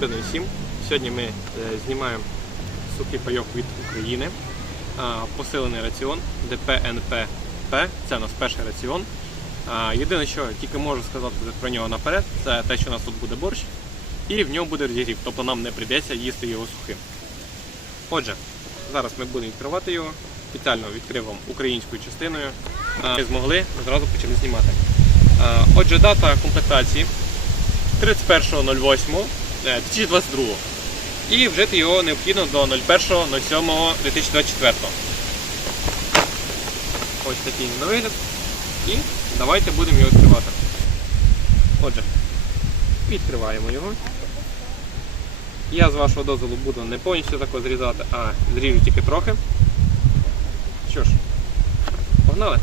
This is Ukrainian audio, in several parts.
добрий всім. Сьогодні ми е, знімаємо сухий пайок від України. Посилений раціон ДПНПП. Це у нас перший раціон. Єдине, що тільки можу сказати про нього наперед, це те, що у нас тут буде борщ, і в ньому буде розігрів, тобто нам не прийдеться їсти його сухим. Отже, зараз ми будемо відкривати його. Спеціально відкрив вам українською частиною. Ми змогли, зразу почали знімати. Отже, дата комплектації 31.08.2022. І вжити його необхідно до 01.07.2024. Ось такий на вигляд. І давайте будемо його відкривати. Отже, відкриваємо його. Я з вашого дозволу буду не повністю тако зрізати, а зріжу тільки трохи. Що ж, погнали.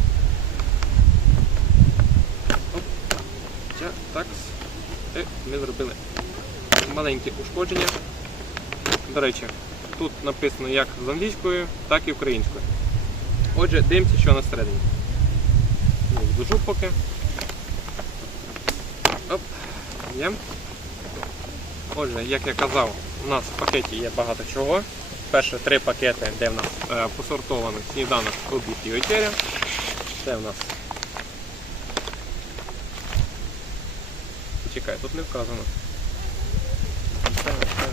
Так. Е, ми зробили маленькі ушкодження. До речі, тут написано як з англійською, так і українською. Отже, дивимося, що на середині. Здужу поки. Оп, є. Отже, як я казав, у нас в пакеті є багато чого. Перше три пакети, де в нас е, посортовано сніданок, обід і вечеря. Це в нас. Чекай, тут не вказано. Це, це.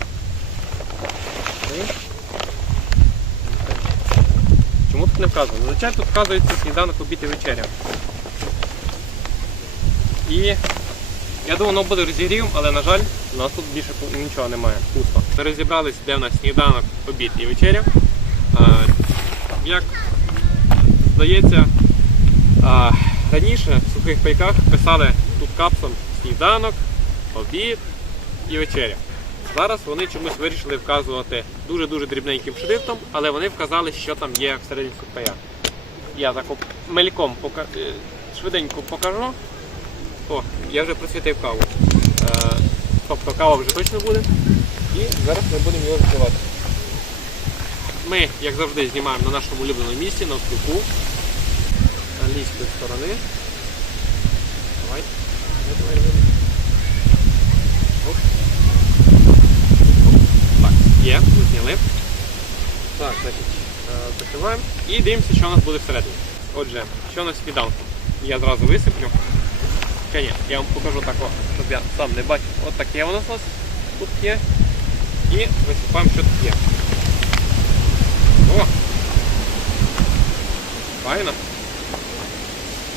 Три. Чому тут не вказано? Зазвичай тут вказується сніданок, обід і вечеря. І я думаю, воно буде розігрівом, але на жаль, у нас тут більше нічого немає. Пусто. Ми розібрались, де в нас сніданок, обід і вечеря. А, як здається, а, раніше в сухих пайках писали тут капсом сніданок, обід і вечеря. Зараз вони чомусь вирішили вказувати дуже-дуже дрібненьким шрифтом, але вони вказали, що там є всередині сухпая. Я так мельком пока... е, швиденько покажу. О, я вже просвітив каву. Е, тобто кава вже точно буде. І зараз ми будемо його відкривати. Ми, як завжди, знімаємо на нашому улюбленому місці, на стуку з англійської сторони. Давай. Давай, давай. Є, зняли. Так, значить, е, закриваємо і дивимося, що у нас буде всередині. Отже, що у нас в сніданку? Я зразу висиплю. Хоча ні, я вам покажу так, щоб я сам не бачив. От таке у нас у нас тут є. І висипаємо, що тут є. О! Файно.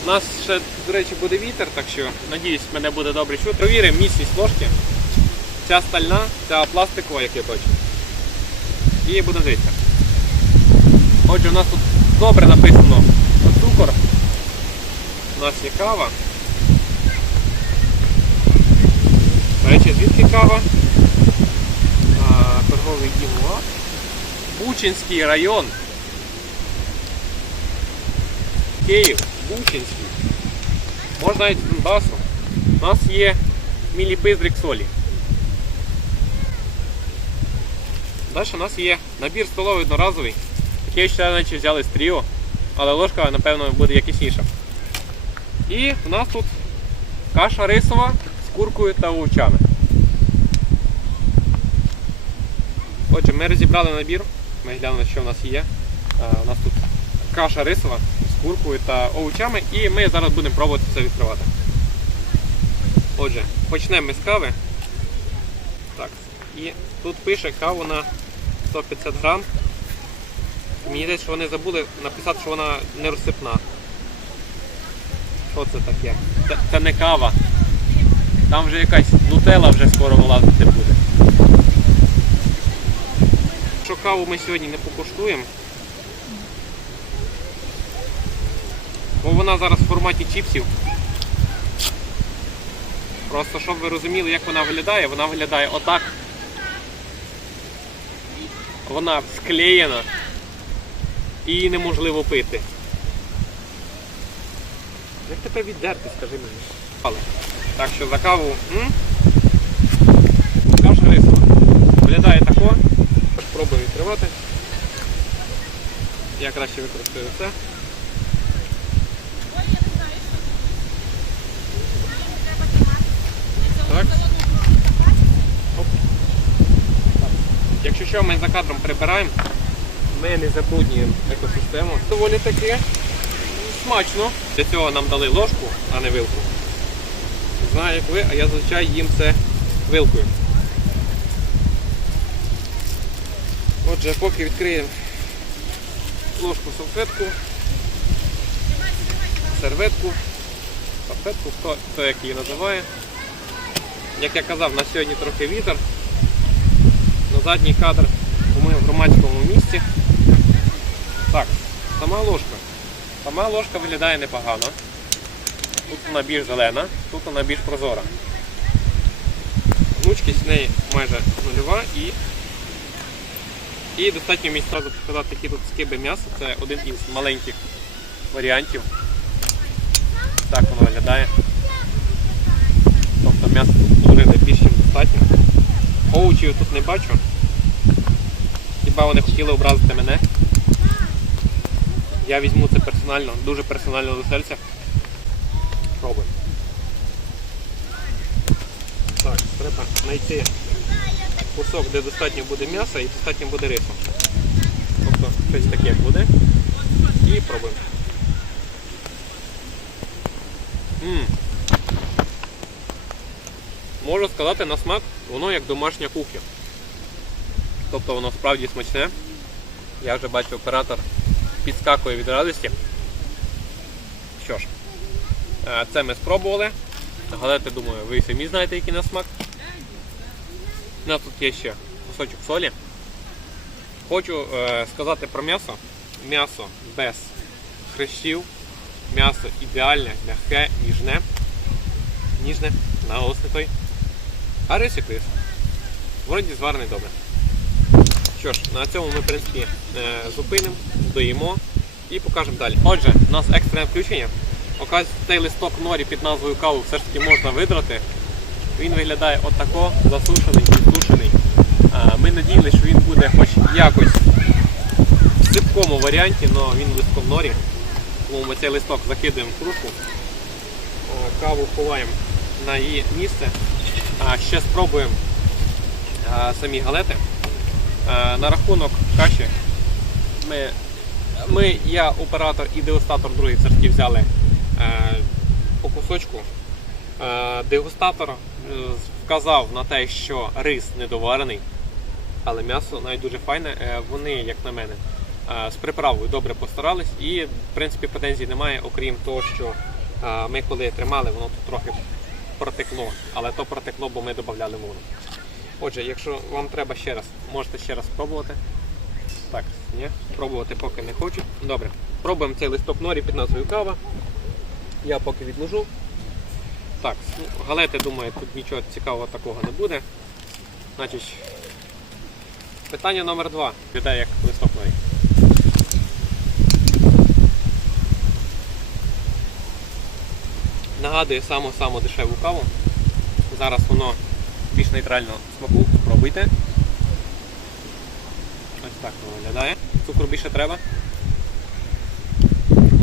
У нас ще, до речі, буде вітер, так що надіюсь, мене буде добре чути. Провіримо міцність ложки. Ця стальна, ця пластикова, як я бачу. І будемо дивитися. Отже, у нас тут добре написано цукор. У нас є кава. Речі, звідки кава? Торговий дім Бучинський район. Київ, Бучинський. Можна навіть з Донбасу. У нас є міліпиздрик солі. Далі у нас є набір столовий одноразовий. Такий ще наче взяли з тріо, але ложка, напевно, буде якісніша. І у нас тут каша рисова з куркою та овочами. Отже, ми розібрали набір. Ми глянули, що в нас є. У нас тут каша рисова з куркою та овочами, і ми зараз будемо пробувати це відкривати. Отже, почнемо ми з кави. Так, і тут пише каву на 150 грам. Мені здається, що вони забули написати, що вона не розсипна. Що це таке? Це, це не кава. Там вже якась нутела вже скоро вилазити буде. Що каву ми сьогодні не покуштуємо. Бо вона зараз в форматі чіпсів. Просто щоб ви розуміли, як вона виглядає, вона виглядає отак. Вона склеєна і неможливо пити. Як тебе віддерти, скажи мені? Але. Так що за каву. М? Каша рисова. Виглядає тако. Спробую відкривати. Я краще використаю це. Якщо що, ми за кадром прибираємо, ми не забруднюємо екосистему. Доволі таки смачно. Для цього нам дали ложку, а не вилку. Не Знаю, як ви, а я зазвичай їм це вилкою. Отже, поки відкриємо ложку салфетку, серветку, салфетку, хто, хто як її називає. Як я казав, на сьогодні трохи вітер. Задній кадр бо ми в громадському місці. Так, сама ложка. Сама ложка виглядає непогано. Тут вона більш зелена, тут вона більш прозора. Гнучкість в неї майже нульова і і достатньо місць одразу показати, які тут скиби м'яса. Це один із маленьких варіантів. Так воно виглядає. Тобто м'ясо тут положили більш ніж достатньо. Овочів тут не бачу. Хіба вони хотіли образити мене? Я візьму це персонально, дуже персонально до серця. Пробуємо. Так, треба знайти кусок, де достатньо буде м'яса і достатньо буде рису. Тобто щось таке буде. І пробуємо. М. Можу сказати на смак, воно як домашня кухня. Тобто воно справді смачне. Я вже бачу, оператор підскакує від радості. Що ж, е, це ми спробували. Галети, думаю, ви самі знаєте, який на смак. У нас тут є ще кусочок солі. Хочу е, сказати про м'ясо. М'ясо без хрещів. М'ясо ідеальне, м'яке, ніжне. Ніжне, наголос не той. А рис як рис. Вроді зварений добре. Що ж, на цьому ми, в принципі, е, зупинимо, доїмо і покажемо далі. Отже, у нас екстрене включення. Оказується, цей листок норі під назвою каву все ж таки можна видрати. Він виглядає отако, засушений, підсушений. А, Ми надіялися, що він буде хоч якось в сипкому варіанті, але він листком норі. Тому ми цей листок закидуємо в кружку, каву ховаємо на її місце. Ще спробуємо самі галети. А, На рахунок каші ми, ми, я оператор і дегустатор другий все взяли е, по кусочку. Е, Дегустатор е, вказав на те, що рис недоварений, але м'ясо навіть дуже файне. Е, Вони, як на мене, е, з приправою добре постарались і, в принципі, претензій немає, окрім того, що е, ми коли тримали, воно тут трохи протекло, але то протекло, бо ми додавали воду. Отже, якщо вам треба ще раз, можете ще раз спробувати. Так, ні, пробувати поки не хочу. Добре, пробуємо цей листок норі під назвою кава. Я поки відложу. Так, ну, галети, думаю, тут нічого цікавого такого не буде. Значить, питання номер два. Відає як листок норі. Нагадує саму-саму дешеву каву. Зараз воно більш нейтрального смаку. Спробуйте. Ось так воно виглядає. Цукру більше треба.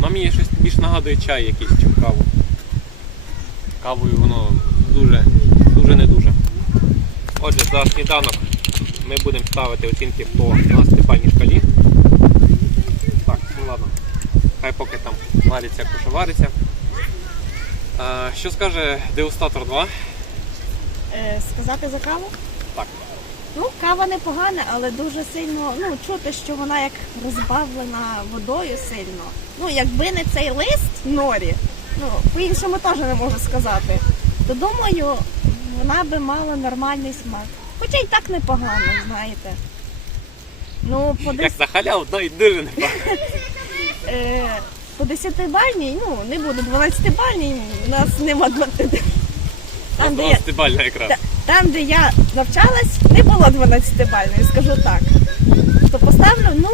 Мамі щось більш нагадує чай якийсь, чим каву. Кавою воно дуже, дуже не дуже. Отже, за сніданок ми будемо ставити оцінки по 12-бальній шкалі. Так, ну ладно. Хай поки там вариться, куша вариться. Що скаже дегустатор 2? Е, сказати за каву? Так. Ну, кава непогана, але дуже сильно ну, чути, що вона як розбавлена водою сильно. Ну, якби не цей лист норі, ну, по-іншому теж не можу сказати, то думаю, вона би мала нормальний смак. Хоча й так непогано, знаєте. Ну, по, Як дес... за халяву, навіть дуже непогано. е, по 10-бальній, ну, не буду 12-бальній, у нас нема 20. Там, де я, 12 бальна якраз. Та- Там, де я навчалась, не було 12 бальної, скажу так. То поставлю, ну,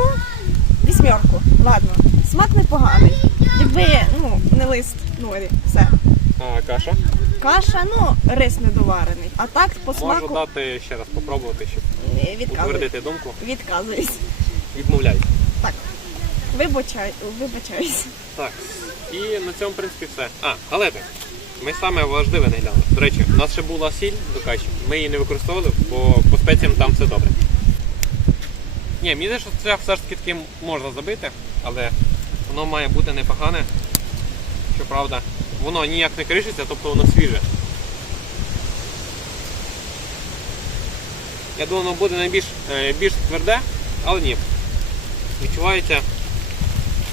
вісьмерку. Ладно, смак непоганий. Якби, ну, не лист норі, все. А, каша. Каша, ну, рис недоварений. А так по Можу смаку дати ще раз попробувати, щоб е, відказуюсь. утвердити думку. Відказуюсь. Відмовляюсь. Так. Вибачай, вибачаюсь. Так. І на цьому, в принципі, все. А, галети. Ми саме важливе не глянули. До речі, у нас ще була сіль до каші. Ми її не використовували, бо по спеціям там все добре. Ні, мені здається, що це все ж таки таким можна забити, але воно має бути непогане. Щоправда, воно ніяк не кришиться, тобто воно свіже. Я думаю, воно буде найбільш е, більш тверде, але ні. Відчувається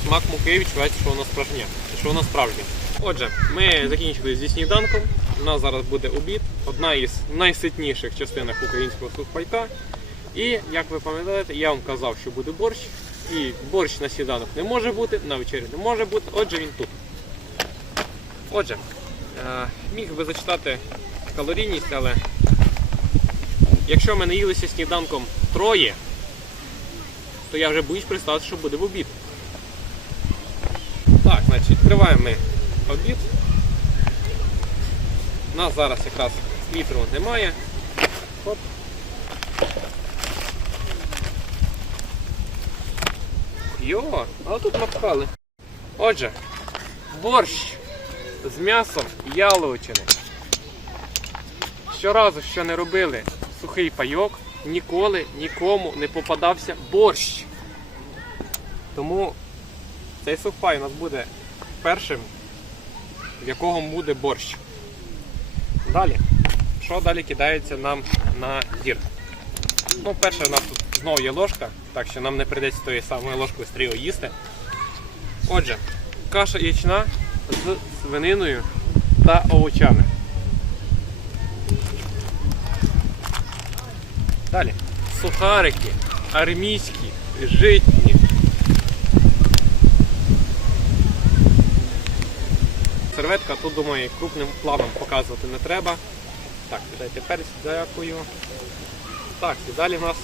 смак муки, відчувається, що воно справжнє. Що воно справжнє. Отже, ми закінчили зі сніданком. У нас зараз буде обід, одна із найситніших частинок українського сухпайка. І як ви пам'ятаєте, я вам казав, що буде борщ. І борщ на сніданок не може бути, на вечерю не може бути, отже він тут. Отже, е, міг би зачитати калорійність, але якщо ми не їлися сніданком троє, то я вже боюсь представити, що буде в обід. Так, значить, відкриваємо ми обід. У нас зараз якраз вітру немає. Хоп. Йо, а тут напхали. Отже, борщ з м'ясом яловичини. Щоразу, що не робили сухий пайок, ніколи нікому не попадався борщ. Тому цей сухпай у нас буде першим, в якого буде борщ. Далі. Що далі кидається нам на дір? Ну, перше, у нас тут знову є ложка, так що нам не прийдеться тої самої ложкою стріло їсти. Отже, каша ячна з свининою та овочами. Далі. Сухарики, армійські, житні. Серветка, тут думаю, крупним планом показувати не треба. Так, дайте перець, дякую. Так, і далі в нас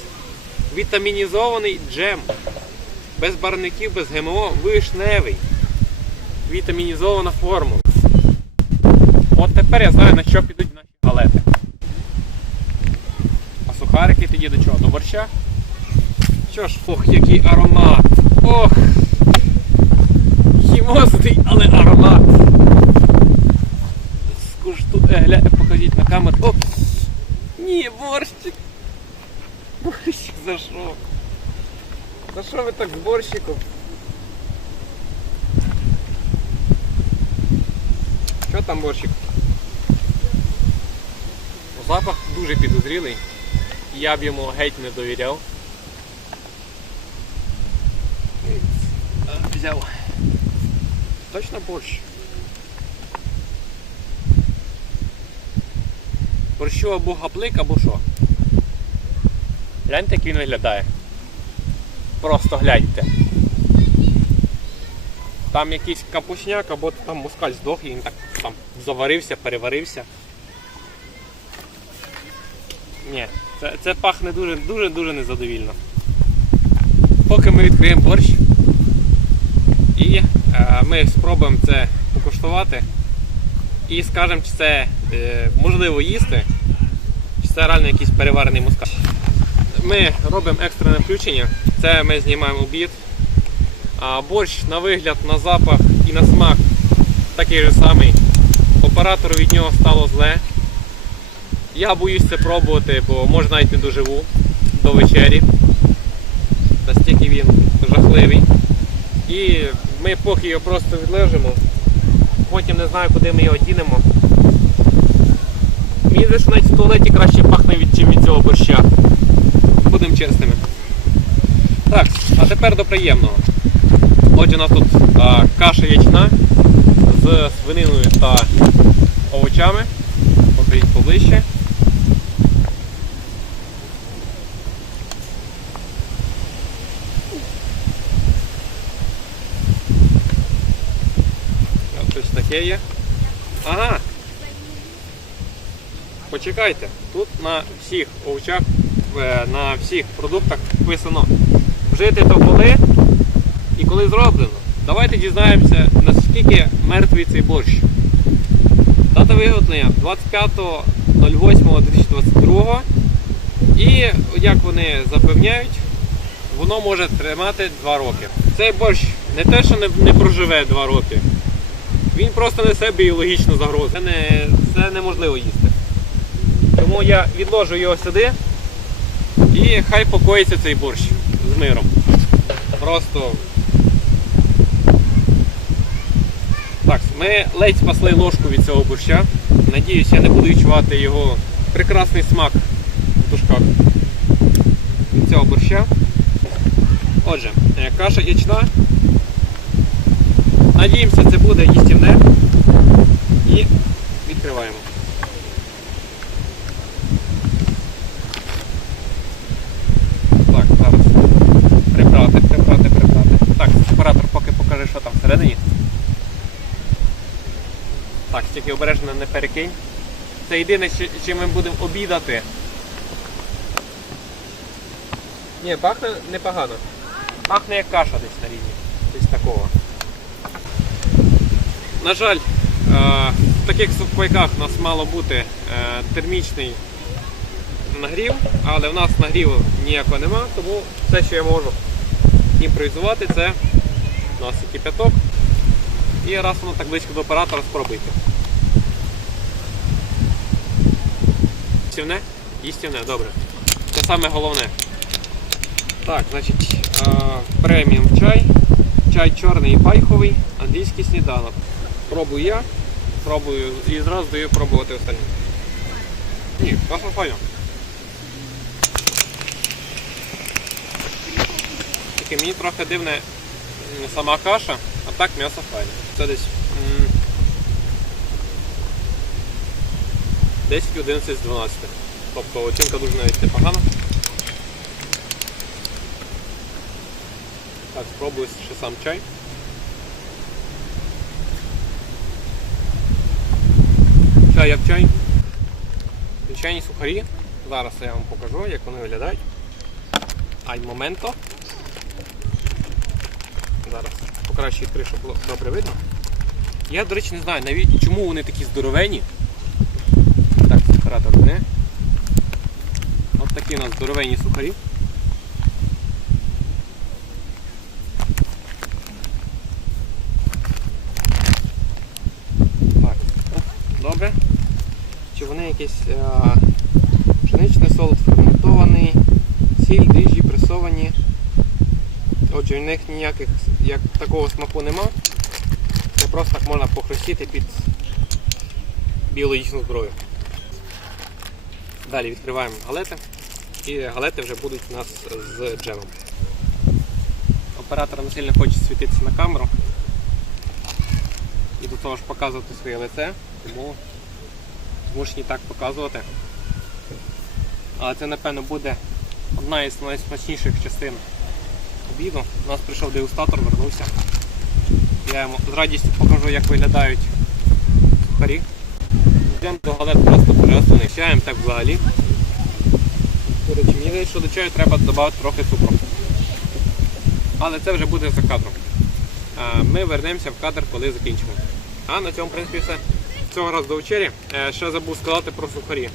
вітамінізований джем. Без барвників, без ГМО, вишневий. Вітамінізована формула. От тепер я знаю, на що підуть наші галети. А сухарики тоді до чого? До борща? Що ж, ох, який аромат! Ох! Хімозний, але аромат! Скушту... Е, гля... покажіть на камеру. Оп! Ні, борщик! Борщик, за що? За що ви так з борщиком? Що там борщик? Запах дуже підозрілий. Я б йому геть не довіряв. Взяв. Точно борщ. Борщу або гаплик, або що. Гляньте, як він виглядає. Просто гляньте. Там якийсь капусняк, або там москаль здох і він так там заварився, переварився. Ні, це, це пахне дуже дуже дуже незадовільно. Поки ми відкриємо борщ і е, ми спробуємо це покуштувати і скажемо, чи це е, можливо їсти, чи це реально якийсь переварений мускат. Ми робимо екстрене включення. Це ми знімаємо обід. А борщ на вигляд, на запах і на смак такий же самий. Оператору від нього стало зле. Я боюсь це пробувати, бо може навіть не доживу до вечері. Настільки він жахливий. І ми поки його просто відлежимо, потім не знаю, куди ми його дінемо. Мені здається, навіть в туалеті краще пахне від, чим від цього борща. Будемо чесними. Так, а тепер до приємного. Отже, у нас тут а, каша ячна з свининою та овочами. Покажіть поближче. Ось Щось таке є. Ага. Почекайте, тут на всіх овочах, е, на всіх продуктах вписано вжити то коли і коли зроблено. Давайте дізнаємося, наскільки мертвий цей борщ. Дата виготовлення 25.08.2022 і як вони запевняють, воно може тримати 2 роки. Цей борщ не те, що не, не проживе 2 роки, він просто несе біологічну загрозу. Це, не, це неможливо їсти. Тому я відложу його сюди і хай покоїться цей борщ. з миром. Просто. Так, ми ледь спасли ложку від цього борща. Надіюсь, я не буду відчувати його прекрасний смак в дужках від цього борща. Отже, е, каша ячна. Надіємося, це буде їстівне. І відкриваємо. Так, зараз. Прибрати, прибрати, прибрати. Так, оператор поки покаже, що там всередині. Так, тільки обережно не перекинь. Це єдине, чим ми будемо обідати. Ні, пахне непогано. Пахне як каша десь на рівні. Десь такого. На жаль, е, в таких сухпайках у нас мало бути е, термічний нагрів, але в нас нагріву ніякого нема, тому все, що я можу імпровізувати, це у нас і кипяток. І раз воно так близько до оператора спробуйте. Їстівне? Їстівне, добре. Це саме головне. Так, значить, преміум чай. Чай чорний і байховий, англійський сніданок. Пробую я, пробую і зразу даю пробувати останнім. Ні, каша файна. Тільки мені трохи дивне сама каша, а так м'ясо файне. Це десь м, 10 11 з 12. Тобто оцінка дуже навіть непогана. Так, спробую ще сам чай. Чай як чай. Звичайні сухарі. Зараз я вам покажу, як вони виглядають. Ай, моменто. Зараз покращу відкрию, щоб було добре видно. Я, до речі, не знаю навіть чому вони такі здоровені. Оператор не. От такі у нас здоровенні сухарі. Так, добре. Чи вони якісь е, пшеничний солод ферментований, сіль, дріжджі пресовані. Отже, в них ніяких як такого смаку нема. Це просто так можна похрустіти під біологічну зброю. Далі відкриваємо галети. І галети вже будуть у нас з джемом. Оператор не сильно хоче світитися на камеру. І до того ж показувати своє лице, тому змушені так показувати. Але це напевно буде одна із найсмачніших частин обіду. У нас прийшов дегустатор, вернувся. Я йому з радістю покажу, як виглядають сухарі. Йдемо до галет просто переосаний. Чаєм так взагалі. До речі, мені здається, що до чаю треба додати трохи цукру. Але це вже буде за кадром. Ми вернемося в кадр, коли закінчимо. А на цьому, в принципі, все. Цього разу до вечері. Е, Ще забув сказати про сухарі.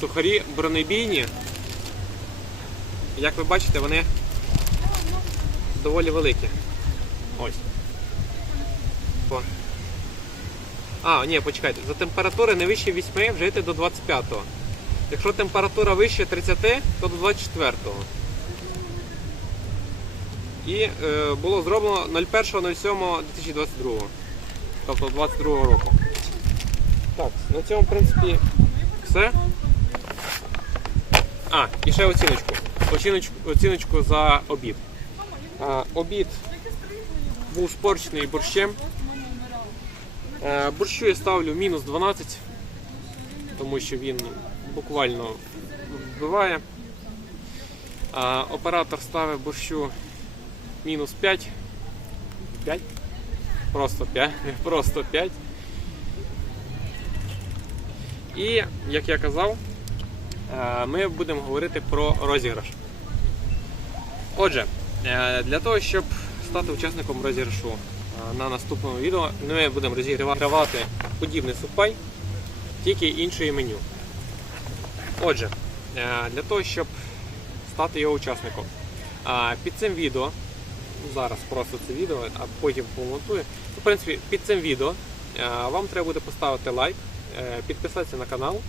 Сухарі бронебійні. Як ви бачите, вони доволі великі. Ось. О. А, ні, почекайте. За температури не вище 8 вже йти до 25-го. Якщо температура вище 30, то до 24-го. І е, було зроблено 01.07.2022. Тобто 22 року. Так, на цьому, в принципі, все. А, і ще оціночку. Оціночку, оціночку за обід. А, обід був спорчений борщем. Е, борщу я ставлю мінус 12, тому що він буквально вбиває. Оператор ставив борщу мінус 5. 5? Просто 5. Просто 5. І, як я казав, е, ми будемо говорити про розіграш. Отже, е, для того, щоб стати учасником розіграшу е, на наступному відео, ми будемо розігравати подібний супай, тільки іншої меню. Отже, е, для того, щоб стати його учасником, е, під цим відео, ну, зараз просто це відео, а потім помонтую. В принципі, під цим відео е, вам треба буде поставити лайк, е, підписатися на канал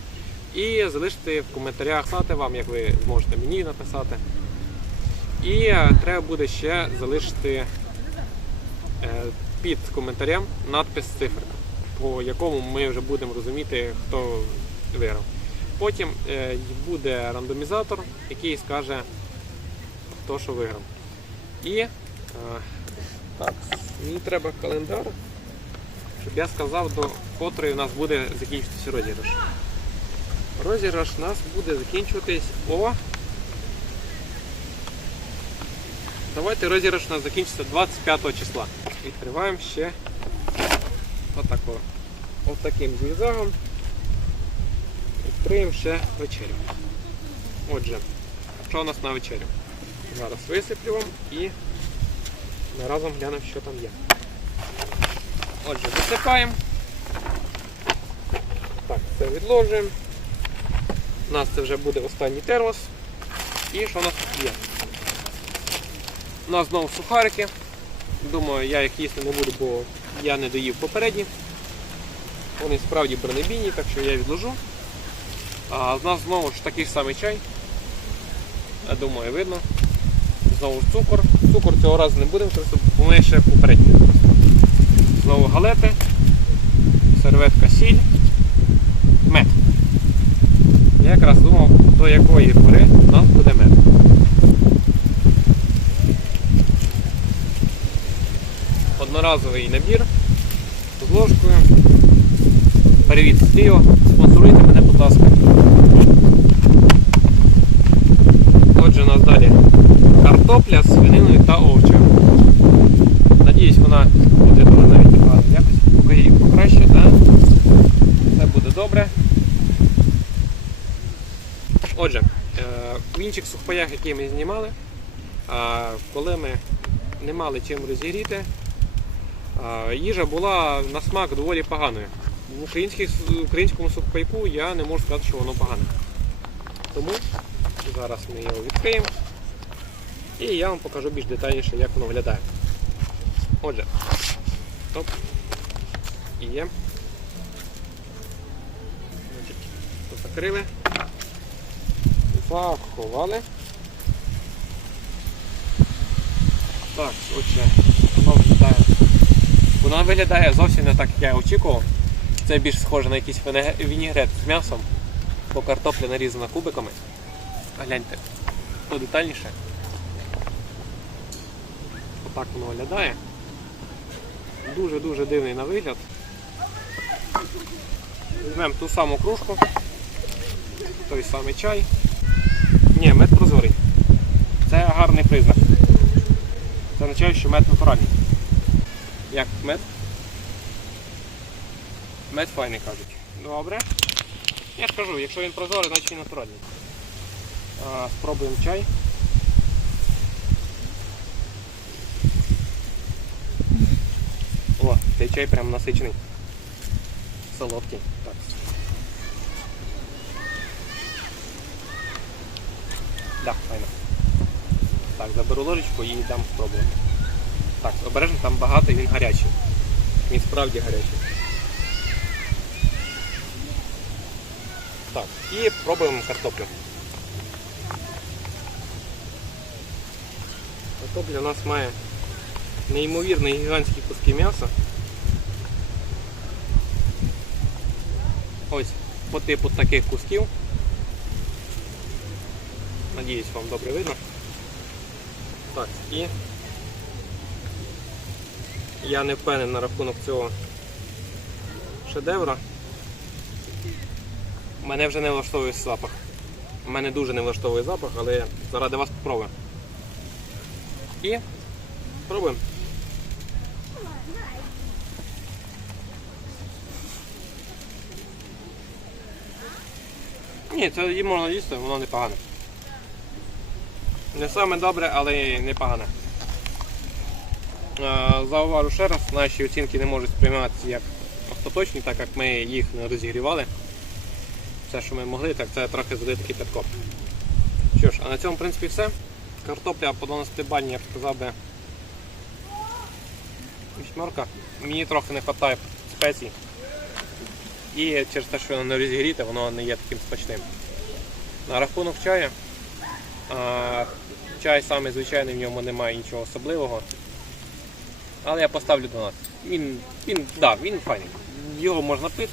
і залишити в коментарях, написати вам, як ви зможете мені написати. І е, треба буде ще залишити е, під коментарем надпис циферка, по якому ми вже будемо розуміти, хто виграв. Потім е, буде рандомізатор, який скаже, хто що виграв. І е, так, мені треба календар, щоб я сказав, до котрої у нас буде закінчитися розіграш. Розіграш у нас буде закінчуватись о. Давайте розіграш у нас закінчиться 25 числа. Відкриваємо ще отако. Отаким зігзагом. Відкриємо ще вечерю. Отже, що у нас на вечерю? Зараз висиплю вам і разом глянемо, що там є. Отже, висипаємо. Так, це відложуємо. У нас це вже буде останній термос. І що у нас тут є? У нас знову сухарики. Думаю, я їх їсти не буду, бо я не доїв попередні. Вони справді бронебійні, так що я відложу. А з нас знову ж такий самий чай. Я думаю, видно. Знову ж цукор. Цукор цього разу не будемо бо ми ще використовували. Знову галети, серветка сіль, мед. Я якраз думав, до якої пори у нас буде мед. Одноразовий набір з ложкою. Привіт Києва. Спонсоруйте мене, будь ласка. Отже, у нас далі картопля з свининою та овочем. Надіюсь, вона буде навіть якось покраще, та все буде добре. Отже, е, в інших сухпаях, які ми знімали, коли ми не мали чим розігріти, їжа була на смак доволі поганою. В українському сухпайку я не можу сказати, що воно погане. Тому зараз ми його відкриємо і я вам покажу більш детальніше, як воно виглядає. Отже, топ. І є. Закрили. Заховали. Так, отже, воно виглядає. Воно виглядає зовсім не так, як я очікував. Це більш схоже на якийсь вінігрет з м'ясом, бо картопля нарізана кубиками. Гляньте, подетальніше. Отак воно виглядає. Дуже-дуже дивний на вигляд. Візьмемо ту саму кружку, той самий чай. Ні, мед прозорий. Це гарний признак. Це означає, що мед натуральний. Як мед? Мед файний кажуть. Добре. Я ж кажу, якщо він прозорий, значить він натуральний. А, спробуємо чай. О, цей чай прям насичений. Солодкий. Так. Да, файно. Так, заберу ложечку і дам спробувати. Так, обережно там багато він гарячий. Він справді гарячий. Так, і пробуємо картоплю. Картопля у нас має неймовірні гігантські куски м'яса. Ось по типу таких кусків. Надіюсь, вам добре видно. Так, і я не впевнений на рахунок цього шедевра. Мене вже не влаштовує запах. Мене дуже не влаштовує запах, але заради вас спробую. І пробуємо. Ні, це її можна їсти, воно непогане. Не саме добре, але непогане. Е, Зауважу ще раз, наші оцінки не можуть сприйматися як остаточні, так як ми їх не розігрівали. Все, що ми могли, так це трохи залити кипятком. Що ж, а на цьому в принципі все. Картопля по 12 бальні, я б сказав би. Вісьмерка. Мені трохи не вистачає спецій. І через те, що воно не розігріте, воно не є таким смачним. На рахунок чаю. Чай саме звичайний, в ньому немає нічого особливого. Але я поставлю 12. Він, він, да, він файний. Його можна пити.